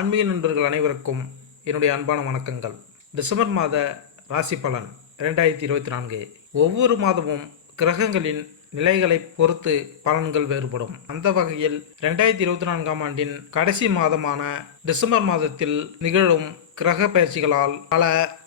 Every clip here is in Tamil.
ஆன்மீக நண்பர்கள் அனைவருக்கும் என்னுடைய அன்பான வணக்கங்கள். டிசம்பர் மாத ராசி பலன் 2024. ஒவ்வொரு மாதமும் கிரகங்களின் நிலைகளை பொறுத்து பலன்கள் வேறுபடும். அந்த வகையில் 2024ஆம் ஆண்டின் கடைசி மாதமான டிசம்பர் மாதத்தில் நிகழும் கிரக பயிற்சிகளால் பல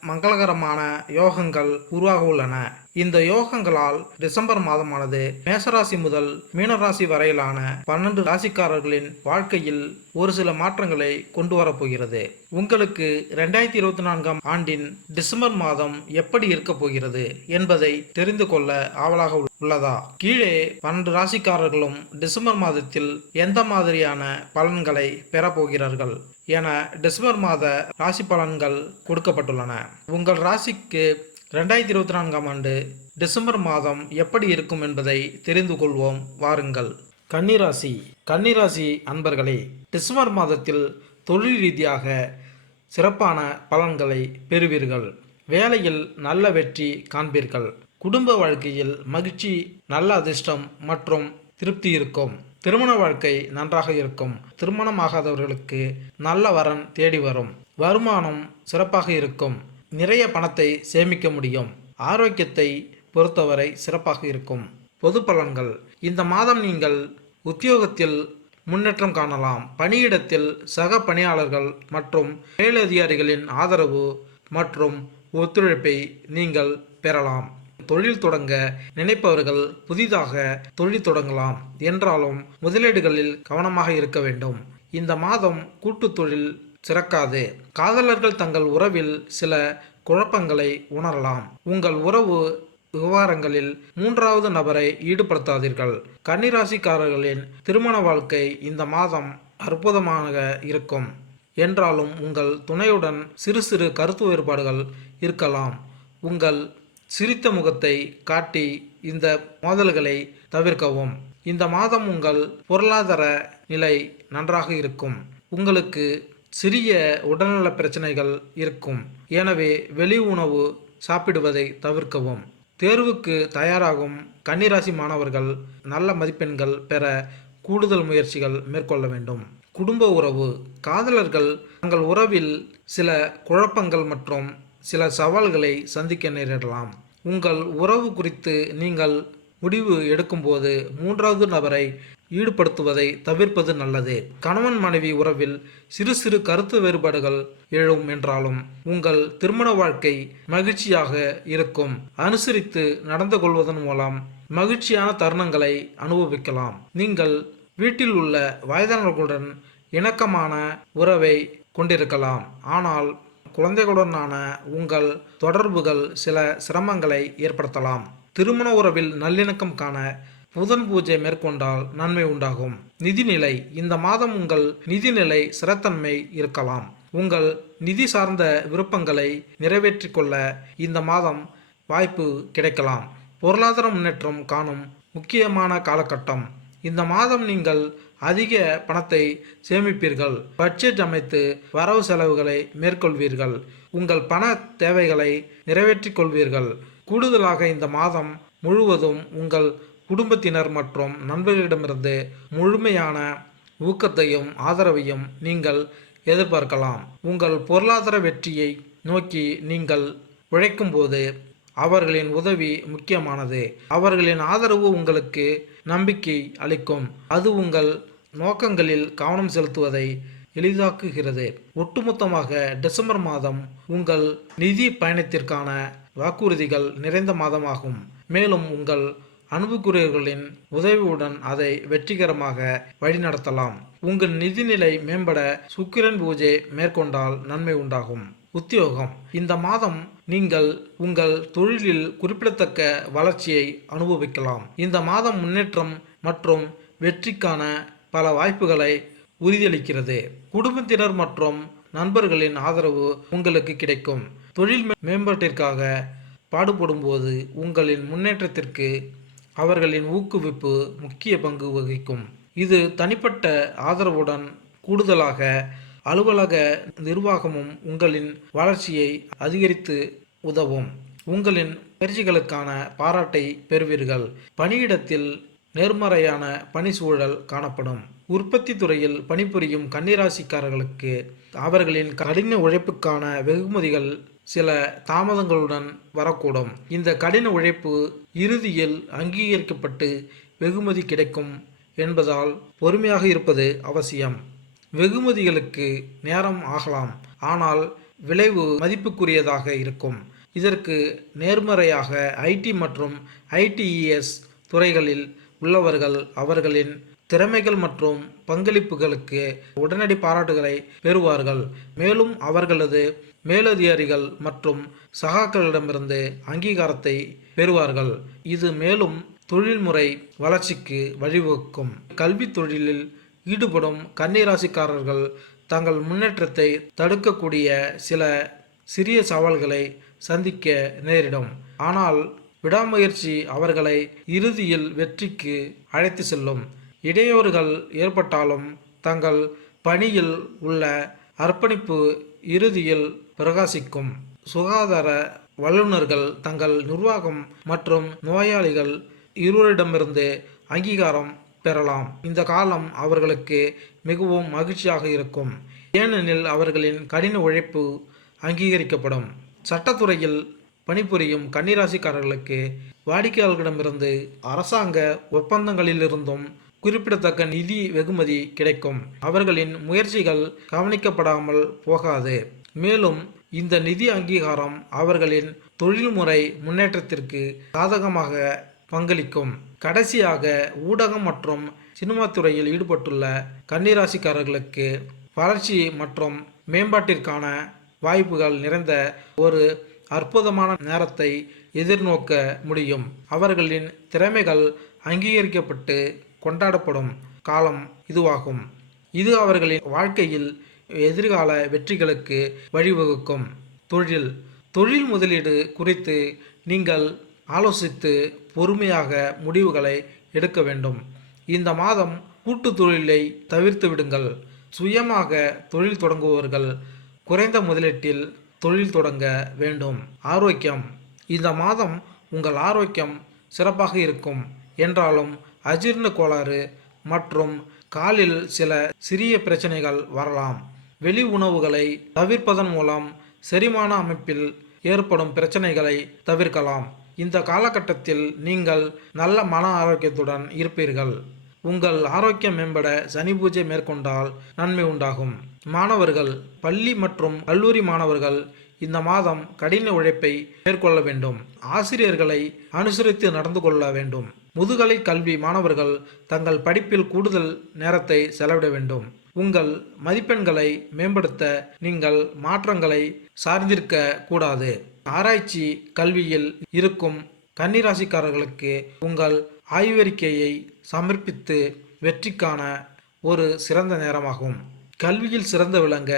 மங்களகரமான யோகங்கள் உருவாக உள்ளன. இந்த யோகங்களால் டிசம்பர் மாதமானது மேசராசி முதல் மீனராசி வரையிலான 12 ராசிக்காரர்களின் வாழ்க்கையில் ஒரு சில மாற்றங்களை கொண்டு வரப்போகிறது. உங்களுக்கு 2024ஆம் ஆண்டின் டிசம்பர் மாதம் எப்படி இருக்க போகிறது என்பதை தெரிந்து கொள்ள ஆவலாக உள்ளதா? கீழே 12 ராசிக்காரர்களும் டிசம்பர் மாதத்தில் எந்த மாதிரியான பலன்களை பெறப்போகிறார்கள் என டிசம்பர் மாத ராசி பலன்கள் கொடுக்கப்பட்டுள்ளன. உங்கள் ராசிக்கு 2024ஆம் ஆண்டு டிசம்பர் மாதம் எப்படி இருக்கும் என்பதை தெரிந்து கொள்வோம் வாருங்கள். கன்னிராசி அன்பர்களே, டிசம்பர் மாதத்தில் தொழில் ரீதியாக சிறப்பான பலன்களை பெறுவீர்கள். வேலையில் நல்ல வெற்றி காண்பீர்கள். குடும்ப வாழ்க்கையில் மகிழ்ச்சி, நல்ல அதிர்ஷ்டம் மற்றும் திருப்தி இருக்கும். திருமண வாழ்க்கை நன்றாக இருக்கும். திருமணமாகாதவர்களுக்கு நல்ல வரன் தேடி வரும். வருமானம் சிறப்பாக இருக்கும். நிறைய பணத்தை சேமிக்க முடியும். ஆரோக்கியத்தை பொறுத்தவரை சிறப்பாக இருக்கும். பொது பலன்கள். இந்த மாதம் நீங்கள் உத்தியோகத்தில் முன்னேற்றம் காணலாம். பணியிடத்தில் சக பணியாளர்கள் மற்றும் மேலதிகாரிகளின் ஆதரவு மற்றும் ஒத்துழைப்பை நீங்கள் பெறலாம். தொழில் தொடங்க நினைப்பவர்கள் புதிதாக தொழில் தொடங்கலாம். என்றாலும் முதலீடுகளில் கவனமாக இருக்க வேண்டும். இந்த மாதம் கூட்டு தொழில் சிறக்காது. காதலர்கள் தங்கள் உறவில் சில குழப்பங்களை உணரலாம். உங்கள் உறவு விவகாரங்களில் மூன்றாவது நபரை ஈடுபடுத்தாதீர்கள். கன்னிராசிக்காரர்களின் திருமண வாழ்க்கை இந்த மாதம் அற்புதமாக இருக்கும். என்றாலும் உங்கள் துணையுடன் சிறு சிறு கருத்து வேறுபாடுகள் இருக்கலாம். உங்கள் சிரித்த முகத்தை காட்டி இந்த மோதல்களை தவிர்க்கவும். இந்த மாதம் உங்கள் பொருளாதார நிலை நன்றாக இருக்கும். உங்களுக்கு சிறிய உடல்நல பிரச்சனைகள் இருக்கும். எனவே வெளி உணவு சாப்பிடுவதை தவிர்க்கவும். தேர்வுக்கு தயாராகும் கன்னிராசி மாணவர்கள் நல்ல மதிப்பெண்கள் பெற கூடுதல் முயற்சிகள் மேற்கொள்ள வேண்டும். குடும்ப உறவு. காதலர்கள் தங்கள் உறவில் சில குழப்பங்கள் மற்றும் சில சவால்களை சந்திக்க நேரிடலாம். உங்கள் உறவு குறித்து நீங்கள் முடிவு எடுக்கும்போது மூன்றாவது நபரை ஈடுபடுத்துவதை தவிர்ப்பது நல்லது. கணவன் மனைவி உறவில் சிறு சிறு கருத்து வேறுபாடுகள் எழும். என்றாலும் உங்கள் திருமண வாழ்க்கை மகிழ்ச்சியாக இருக்கும். அனுசரித்து நடந்து கொள்வதன் மூலம் மகிழ்ச்சியான தருணங்களை அனுபவிக்கலாம். நீங்கள் வீட்டில் உள்ள வயதானவர்களுடன் இணக்கமான உறவை கொண்டிருக்கலாம். ஆனால் குழந்தைகளுடனான உங்கள் தொடர்புகள் சில சிரமங்களை ஏற்படுத்தலாம். திருமண உறவில் நல்லிணக்கம் காண புதன் பூஜை மேற்கொண்டால் நன்மை உண்டாகும். நிதிநிலை. இந்த மாதம் உங்கள் நிதிநிலை ஸ்திரத்தன்மை இருக்கலாம். உங்கள் நிதி சார்ந்த விருப்பங்களை நிறைவேற்றிக் கொள்ள இந்த மாதம் வாய்ப்பு கிடைக்கலாம். பொருளாதார முன்னேற்றம் காணும் முக்கியமான காலகட்டம். இந்த மாதம் நீங்கள் அதிக பணத்தை சேமிப்பீர்கள். பட்ஜெட் அமைத்து வரவு செலவுகளை மேற்கொள்வீர்கள். உங்கள் பண தேவைகளை நிறைவேற்றிக் கொள்வீர்கள். கூடுதலாக இந்த மாதம் முழுவதும் உங்கள் குடும்பத்தினர் மற்றும் நண்பர்களிடமிருந்து முழுமையான ஊக்கத்தையும் ஆதரவையும் நீங்கள் எதிர்பார்க்கலாம். உங்கள் பொருளாதார வெற்றியை நோக்கி நீங்கள் உழைக்கும்போது அவர்களின் உதவி முக்கியமானது. அவர்களின் ஆதரவு உங்களுக்கு நம்பிக்கை அளிக்கும். அது உங்கள் நோக்கங்களில் கவனம் செலுத்துவதை எளிதாக்குகிறது. ஒட்டுமொத்தமாக டிசம்பர் மாதம் உங்கள் நிதி பயணத்திற்கான வாக்குறுதிகள் நிறைந்த மாதமாகும். மேலும் உங்கள் அன்புக்குரியவர்களின் உதவியுடன் அதை வெற்றிகரமாக வழிநடத்தலாம். உங்கள் நிதிநிலை மேம்பட சுக்கிரன் பூஜை மேற்கொண்டால் நன்மை உண்டாகும். உத்தியோகம். இந்த மாதம் நீங்கள் உங்கள் தொழிலில் குறிப்பிடத்தக்க வளர்ச்சியை அனுபவிக்கலாம். இந்த மாதம் முன்னேற்றம் மற்றும் வெற்றிக்கான பல வாய்ப்புகளை உறுதியளிக்கிறது. குடும்பத்தினர் மற்றும் நண்பர்களின் ஆதரவு உங்களுக்கு கிடைக்கும். தொழில் மேம்பாட்டிற்காக பாடுபடும்போது உங்களின் முன்னேற்றத்திற்கு அவர்களின் ஊக்குவிப்பு முக்கிய பங்கு வகிக்கும். இது தனிப்பட்ட ஆதரவுடன் கூடுதலாக அலுவலக நிர்வாகமும் உங்களின் வளர்ச்சியை அதிகரித்து உதவும். உங்களின் பயிற்சிகளுக்கான பாராட்டை பெறுவீர்கள். பணியிடத்தில் நேர்மறையான பணி சூழல் காணப்படும். உற்பத்தி துறையில் பணிபுரியும் கன்னிராசிக்காரர்களுக்கு அவர்களின் கடின உழைப்புக்கான வெகுமதிகள் சில தாமதங்களுடன் வரக்கூடும். இந்த கடின உழைப்பு இறுதியில் அங்கீகரிக்கப்பட்டு வெகுமதி கிடைக்கும் என்பதால் பொறுமையாக இருப்பது அவசியம். வெகுமதிகளுக்கு நேரம் ஆகலாம், ஆனால் விளைவு மதிப்புக்குரியதாக இருக்கும். இதற்கு நேர்மறையாக ஐடி மற்றும் ஐடிஇஎஸ் துறைகளில் உள்ளவர்கள் அவர்களின் திறமைகள் மற்றும் பங்களிப்புகளுக்கு உடனடி பாராட்டுகளை பெறுவார்கள். மேலும் அவர்களது மேலதிகாரிகள் மற்றும் சகாக்களிடமிருந்து அங்கீகாரத்தை பெறுவார்கள். இது மேலும் தொழில்முறை வளர்ச்சிக்கு வழிவகுக்கும். கல்வி தொழிலில் ஈடுபடும் கன்னிராசிக்காரர்கள் தங்கள் முன்னேற்றத்தை தடுக்கக்கூடிய சில சிறிய சவால்களை சந்திக்க நேரிடும். ஆனால் விடாமுயற்சி அவர்களை இறுதியில் வெற்றிக்கு அழைத்து செல்லும். இடையூறுகள் ஏற்பட்டாலும் தங்கள் பணியில் உள்ள அர்ப்பணிப்பு இறுதியில் பிரகாசிக்கும். சுகாதார வல்லுநர்கள் தங்கள் நிர்வாகம் மற்றும் நோயாளிகள் இருவரிடமிருந்து அங்கீகாரம் பெறலாம். இந்த காலம் அவர்களுக்கு மிகவும் மகிழ்ச்சியாக இருக்கும், ஏனெனில் அவர்களின் கடின உழைப்பு அங்கீகரிக்கப்படும். சட்டத்துறையில் பணிபுரியும் கன்னிராசிக்காரர்களுக்கு வாடிக்கையாளர்களிடமிருந்து அரசாங்க ஒப்பந்தங்களிலிருந்தும் குறிப்பிடத்தக்க நிதி வெகுமதி கிடைக்கும். அவர்களின் முயற்சிகள் கவனிக்கப்படாமல் போகாது. மேலும் இந்த நிதி அங்கீகாரம் அவர்களின் தொழில்முறை முன்னேற்றத்திற்கு சாதகமாக பங்களிக்கும். கடைசியாக ஊடகம் மற்றும் சினிமா துறையில் ஈடுபட்டுள்ள கன்னிராசிக்காரர்களுக்கு வளர்ச்சி மற்றும் மேம்பாட்டிற்கான வாய்ப்புகள் நிறைந்த ஒரு அற்புதமான நேரத்தை எதிர்நோக்க முடியும். அவர்களின் திறமைகள் அங்கீகரிக்கப்பட்டு கொண்டாடப்படும் காலம் இதுவாகும். இது அவர்களின் வாழ்க்கையில் எதிர்கால வெற்றிகளுக்கு வழிவகுக்கும். தொழில் முதலீடு குறித்து நீங்கள் ஆலோசித்து பொறுமையாக முடிவுகளை எடுக்க வேண்டும். இந்த மாதம் கூட்டு தொழிலை தவிர்த்து விடுங்கள். சுயமாக தொழில் தொடங்குபவர்கள் குறைந்த முதலீட்டில் தொழில் தொடங்க வேண்டும். ஆரோக்கியம். இந்த மாதம் உங்கள் ஆரோக்கியம் சிறப்பாக இருக்கும் என்றாலும் அஜீரண கோளாறு மற்றும் காலில் சில சிறிய பிரச்சனைகள் வரலாம். வெளி உணவுகளை தவிர்ப்பதன் மூலம் செரிமான அமைப்பில் ஏற்படும் பிரச்சனைகளை தவிர்க்கலாம். இந்த காலகட்டத்தில் நீங்கள் நல்ல மன ஆரோக்கியத்துடன் இருப்பீர்கள். உங்கள் ஆரோக்கியம் மேம்பட சனி பூஜை மேற்கொண்டால் நன்மை உண்டாகும். மாணவர்கள், பள்ளி மற்றும் கல்லூரி மாணவர்கள் இந்த மாதம் கடின உழைப்பை மேற்கொள்ள வேண்டும். ஆசிரியர்களை அனுசரித்து நடந்து கொள்ள வேண்டும். முதுகலை கல்வி மாணவர்கள் தங்கள் படிப்பில் கூடுதல் நேரத்தை செலவிட வேண்டும். உங்கள் மதிப்பெண்களை மேம்படுத்த நீங்கள் மாற்றங்களை சார்ந்திருக்க கூடாது. ஆராய்ச்சி கல்வியில் இருக்கும் கன்னிராசிக்காரர்களுக்கு உங்கள் ஆய்வறிக்கையை சமர்ப்பித்து வெற்றிக்கான ஒரு சிறந்த நேரமாகும். கல்வியில் சிறந்த விளங்க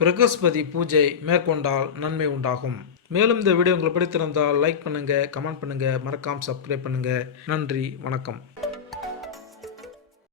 பிரகஸ்பதி பூஜை மேற்கொண்டால் நன்மை உண்டாகும். மேலும் இந்த வீடியோ உங்களுக்கு பிடித்திருந்தால் லைக் பண்ணுங்கள், கமெண்ட் பண்ணுங்கள், மறக்காமல் சப்ஸ்கிரைப் பண்ணுங்கள். நன்றி, வணக்கம்.